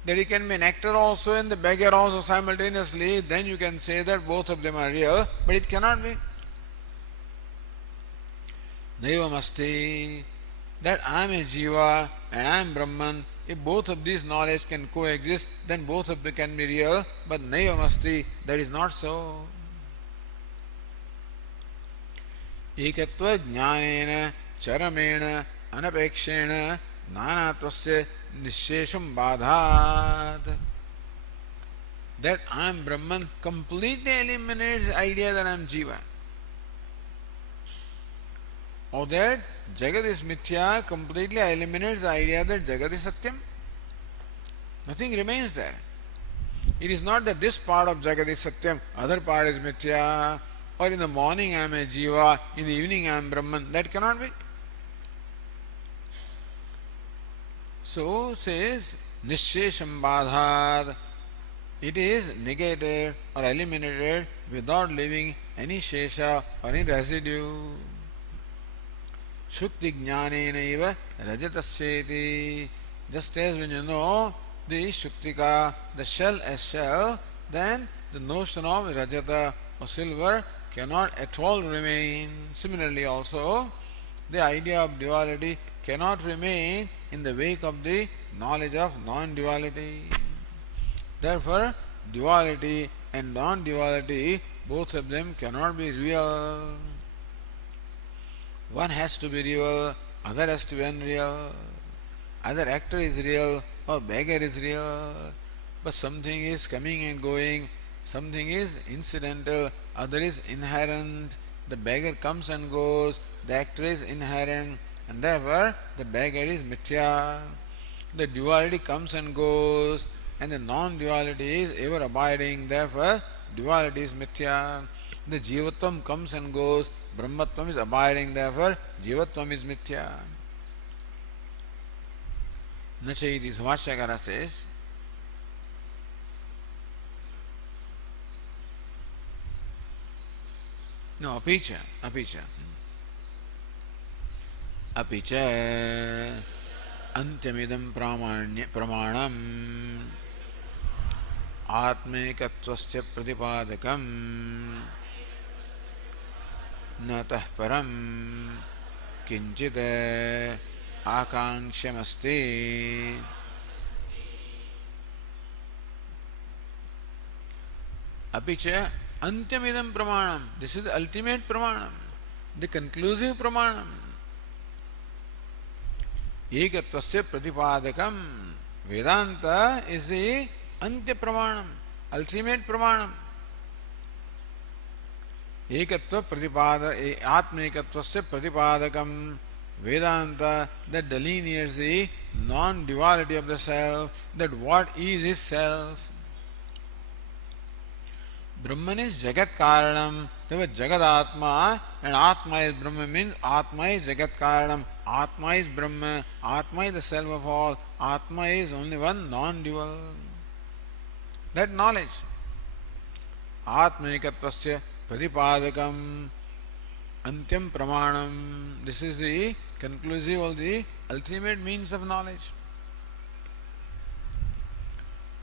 that he can be an actor also and the beggar also simultaneously, then you can say that both of them are real, but it cannot be. Naivamasti, that I am a Jiva and I am Brahman, if both of these knowledge can coexist, then both of them can be real, but Naivamasti, that is not so. Ekatva jnanena charamena anapekshena nanatvasya nishesham badhat. That I am Brahman completely eliminates the idea that I am Jiva. Or that Jagat is Mithya completely eliminates the idea that Jagat is Satyam. Nothing remains there. It is not that this part of Jagat is Satyam, other part is Mithya, or in the morning I am a Jiva, in the evening I am Brahman. That cannot be. So says Nishesham Badhat, it is negated or eliminated without leaving any Shesha or any residue. Shukti jnanenaiva rajatasyeti. Just as when you know the Shuktika, the shell as shell, then the notion of Rajata or silver cannot at all remain. Similarly also, the idea of duality cannot remain in the wake of the knowledge of non-duality. Therefore, duality and non-duality, both of them cannot be real. One has to be real, other has to be unreal. Either actor is real or beggar is real. But something is coming and going, something is incidental, other is inherent. The beggar comes and goes, the actor is inherent, and therefore the beggar is mithya. The duality comes and goes, and the non-duality is ever abiding, therefore duality is mithya. The jivatvam comes and goes, Brahmatvam is abiding, therefore Jivatvam is Mithya. Nachaiti Subhashyakara says, no, apicha. Apicha antyamidam pramanam atmekattvasya pratipadakam natah param kinchit akankshямasti. Apicha antyamidam pramanam. This is the ultimate pramanam, the conclusive pramanam. Ekatvasya pratipadakam. Vedanta is the antya pramanam, ultimate pramanam. Ekatva pratipada, atmekatvasya pratipadakam. Vedanta that delineates the non-duality of the self, that what is self. Brahman is Jagat Karanam, therefore Jagat Atma, and Atma is Brahma means Atma is Jagat Karanam, Atma is Brahma, Atma is the self of all, Atma is only one, non-dual. That knowledge. Atmaikatvasya Pradipadakam Antyam Pramanam. This is the conclusive of the ultimate means of knowledge.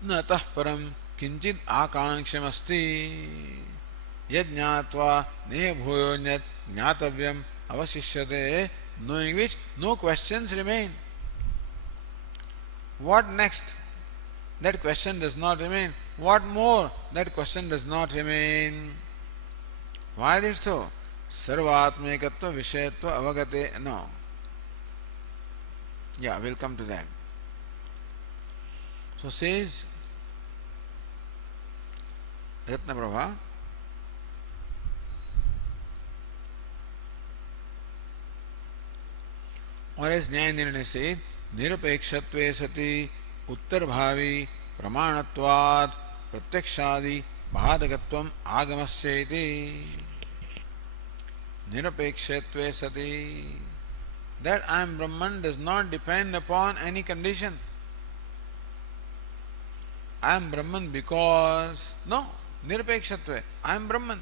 Natah param kinchit akanksham yad jnatva ne bhuyonyat jnatavyam avasishyate, knowing which no questions remain. What next? That question does not remain. What more? That question does not remain. Why is it so? Sarvatmekatva vishayatva avagate. No. Yeah, we'll come to that. So says Ratnaprabha, or as Nyaya Nirnaya said, Nirapekshatve sati उत्तर भावी प्रमाणत्वात् प्रत्यक्षादि बाधकत्वम आगमस्येति. निरपेक्षत्वे सति, that I am Brahman does not depend upon any condition. I am Brahman because, no, nirapekshatre, I am Brahman.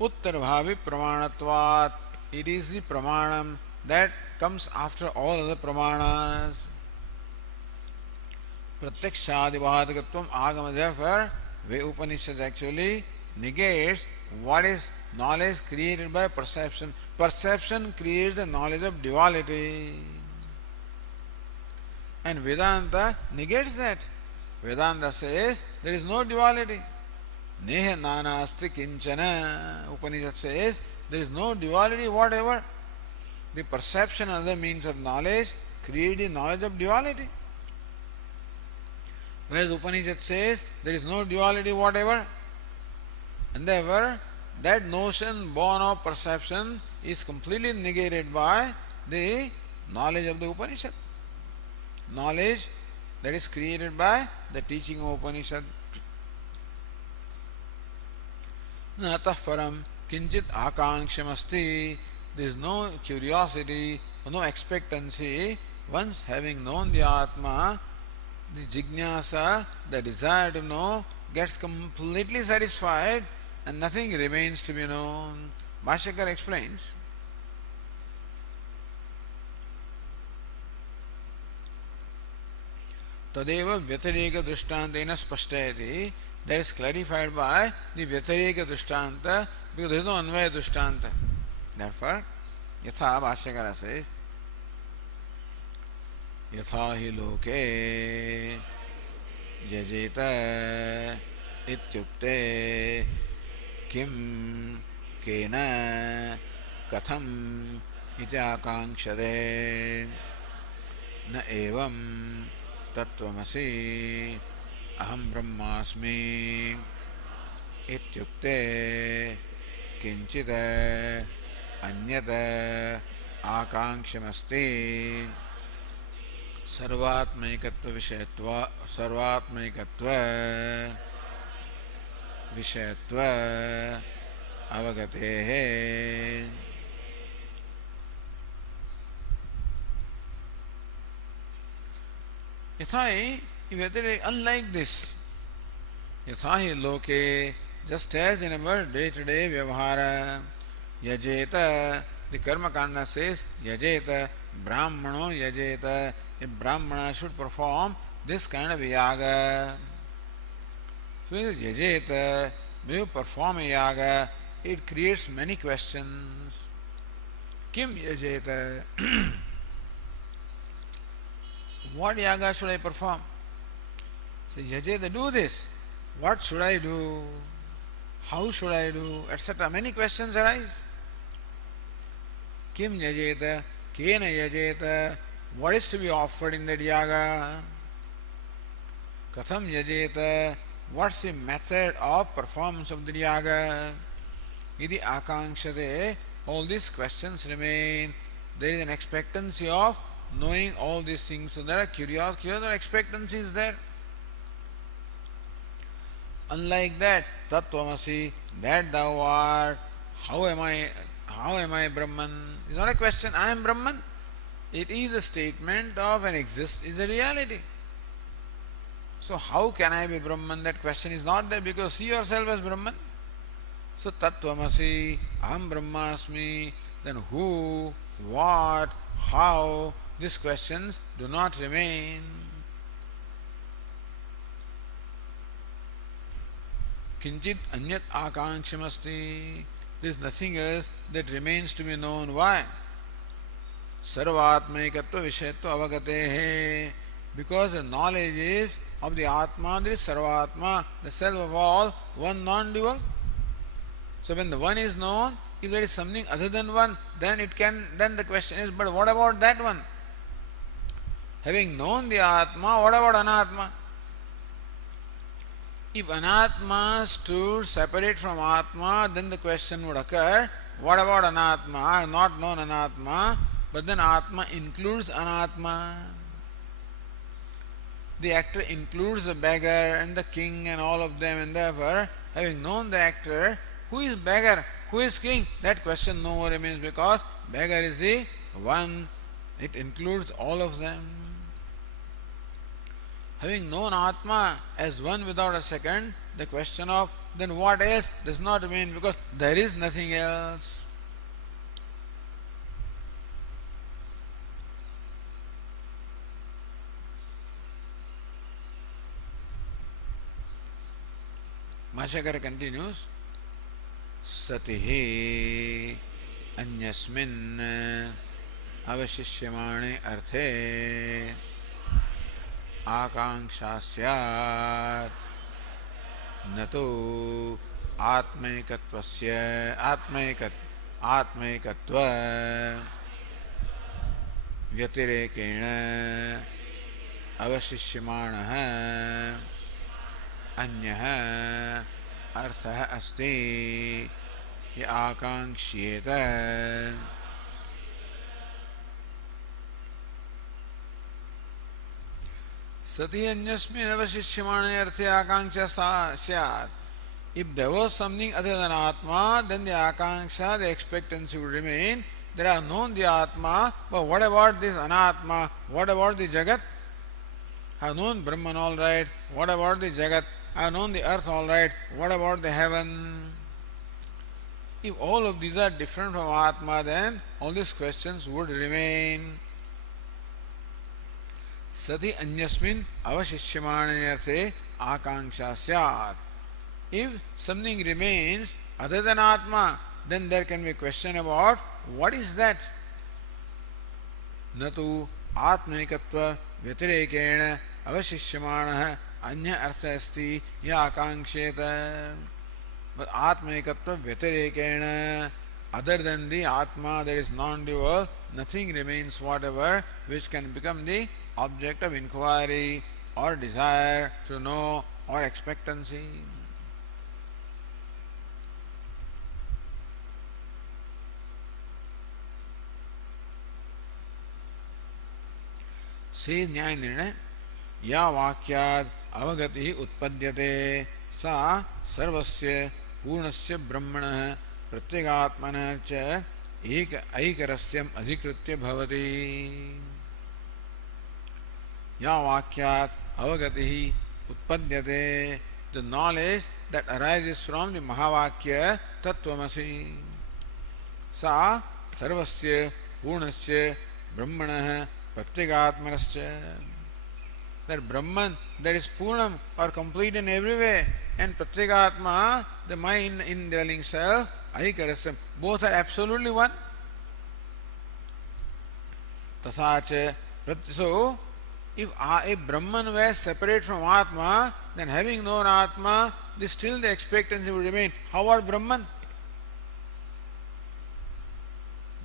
Uttar bhavi pramanatvat, it is the pramanam that comes after all other pramanas. Pratyakshadi bhadakatvam agama, therefore, the Upanishad actually negates what is knowledge created by perception. Perception creates the knowledge of duality. And Vedanta negates that. Vedanta says there is no duality. Neha nana asti kinchana. Upanishad says there is no duality whatever. The perception and other means of knowledge create the knowledge of duality. Whereas Upanishad says there is no duality whatever. And therefore, that notion born of perception is completely negated by the knowledge of the Upanishad. Knowledge that is created by the teaching of Upanishad. Natah param kinchit akanksham asti. There is no curiosity, no expectancy. Once having known the Atma, the jignyasa, the desire to know, gets completely satisfied and nothing remains to be known. Bhashyakar explains, Tadeva Vyatareka Drishtantena Spashtayati, that is clarified by the Vyatareka Drishtanta, because there is no Anvaya Drishtanta. Therefore, Yatha Bhashyakara says, Yatha hi loke jajeta ityukte kim kena katham iti akankshare na evam tattvamasi aham brahmasmi ityukte kinchita anyata akanksham सर्वात्मैकत्व विषयत्व अवगतेः. यथा ही, unlike this, यथा ही लोके, just as in our day-to-day vyavahara, yajeta, the karma kanda says yajeta, brahmano yajeta, a brahmana should perform this kind of yaga. So yajeta, when you perform a yaga, it creates many questions. Kim yajeta? What yaga should I perform? So yajeta, do this. What should I do? How should I do? Etc. Many questions arise. Kim yajeta? Kena yajeta? What is to be offered in that yaga? Katham yajeta? What's the method of performance of the yaga? Idi akankshate. All these questions remain. There is an expectancy of knowing all these things. So there are curiosity, expectancy is there. Unlike that, Tattvamasi, that thou art, how am I, how am I Brahman? It's not a question, I am Brahman. It is a statement of an is a reality. So how can I be Brahman? That question is not there because see yourself as Brahman. So Tattvamasi, Aham Brahmasmi, then who, what, how, these questions do not remain. Kinchit anyat akankshimasti. There is nothing else that remains to be known. Why? Sarvatmaikatva vishayatva avagatehe. Because the knowledge is of the Atma, there is Sarvatma, the self of all, one non-dual. So when the one is known, if there is something other than one, then the question is, but what about that one? Having known the Atma, what about Anatma? If Anatma stood separate from Atma, then the question would occur, what about Anatma? I have not known Anatma, but then Atma includes Anatma. The actor includes the beggar and the king and all of them, and therefore, having known the actor, who is beggar, who is king, that question no more remains because beggar is the one, it includes all of them. Having known Atma as one without a second, the question of then what else does not remain because there is nothing else. Mashakara continues, Satihi anyasmin avashishyamane arthe आकांक्षा स्यात् न तो आत्मैकत्वस्य आत्मैकत्व व्यतिरेकेण अवशिष्यमाणः अन्यः अर्थः अस्ति य आकांक्ष्येत. Sati anyasmin avashishyamane arthe akanksha syat. If there was something other than Atma, then the akanksha, the expectancy would remain. There are known the Atma, but what about this Anatma? What about the Jagat? I have known Brahman all right. What about the Jagat? I have known the earth all right. What about the heaven? If all of these are different from Atma, then all these questions would remain. Sati anyasmin avashishyamane arthe akanksha syat. If something remains other than Atma, then there can be a question about what is that? Natu atmanikatva vyatirekena avashishyamana anya artha asti ya akanksheta. But atmanikatva vyatirekena, other than the Atma, there is non-dual, nothing remains whatever which can become the object of inquiry or desire to know or expectancy. Says Nyaya Nirnaya, या वाक्याद् अवगतिः उत्पद्यते सा सर्वस्य पूर्णस्य ब्रह्मणः प्रत्यगात्मनः च ऐकरस्यम् अधिकृत्य भवति. या वाक्यात् अवगतिः उत्पद्यते, the knowledge that arises from the Mahavakya Tattvamasi. सा सर्वस्य पूर्णस्य ब्रह्मणः प्रत्यगात्मनश्च. That Brahman, that is Purnam or complete in every way, and Pratyagatma, the mind indwelling self, Aikarasam, both are absolutely one. Tathacha, so if Brahman were separate from Atma, then having known Atma, still the expectancy would remain. How about Brahman?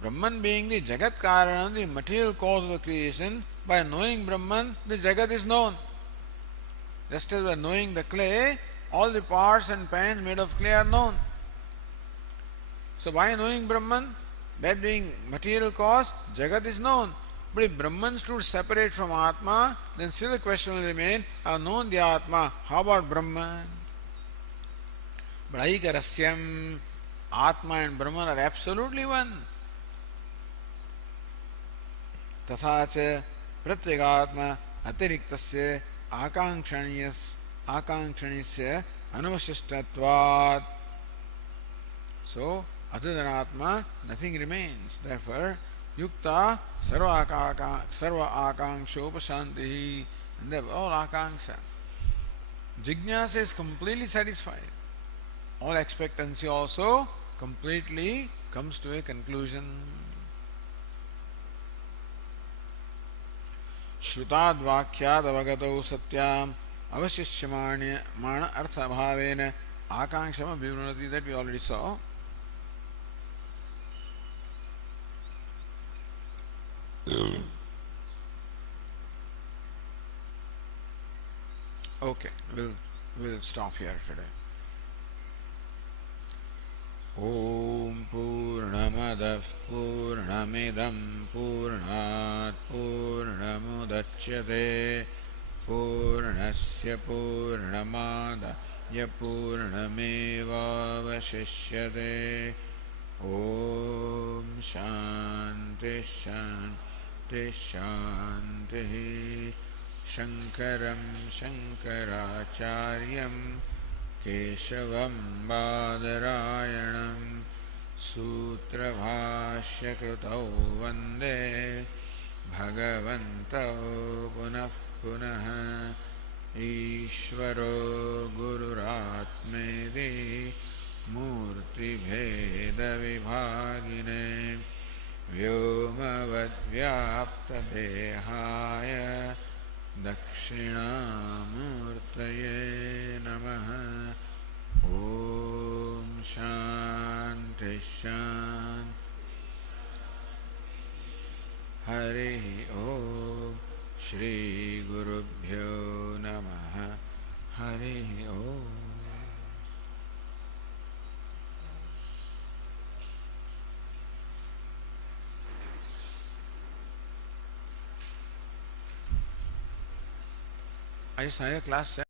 Brahman being the Jagat Karana, the material cause of the creation, by knowing Brahman, the Jagat is known. Just as by knowing the clay, all the parts and pans made of clay are known. So by knowing Brahman, that being material cause, Jagat is known. But if Brahman stood separate from Atma, then still the question will remain, I have known the Atma, how about Brahman? But Aikarasyam, Atma and Brahman are absolutely one. तथा च प्रत्यगात्मा अतिरिक्तस्य आकांक्षणीयस्य अनवशिष्टत्वात्. So, other than Atma, nothing remains. Therefore, Yukta Sarva Akankshopasanti, and they have all Akanksha. Jignasa is completely satisfied. All expectancy also completely comes to a conclusion. श्रुताद् वाक्याद् अवगतौ सत्याम् अवशिष्यमाण अर्थभावेन आकांक्षम विवृणति. That we already saw. Okay, we'll stop here today. Om Purnamadah Purnamidam Purnat Purnamudachyate Purnasya Purnamadaya Purnamevavashishyate. Om Shanti Shanti Shanti. Shankaram Shankaracharyam Keshavam Badarayanam Sutrabhashyakritau Vande Bhagavantau Punah Punah Ishvaro Gururatmedi Murti Bheda Vibhagine Vyomavad Vyapta Dehaya Dakshinamurtaye Namaha. Om Shanti Shanti. Hari Om. Shri Gurubhyo Namaha. Hari Om. I just had a class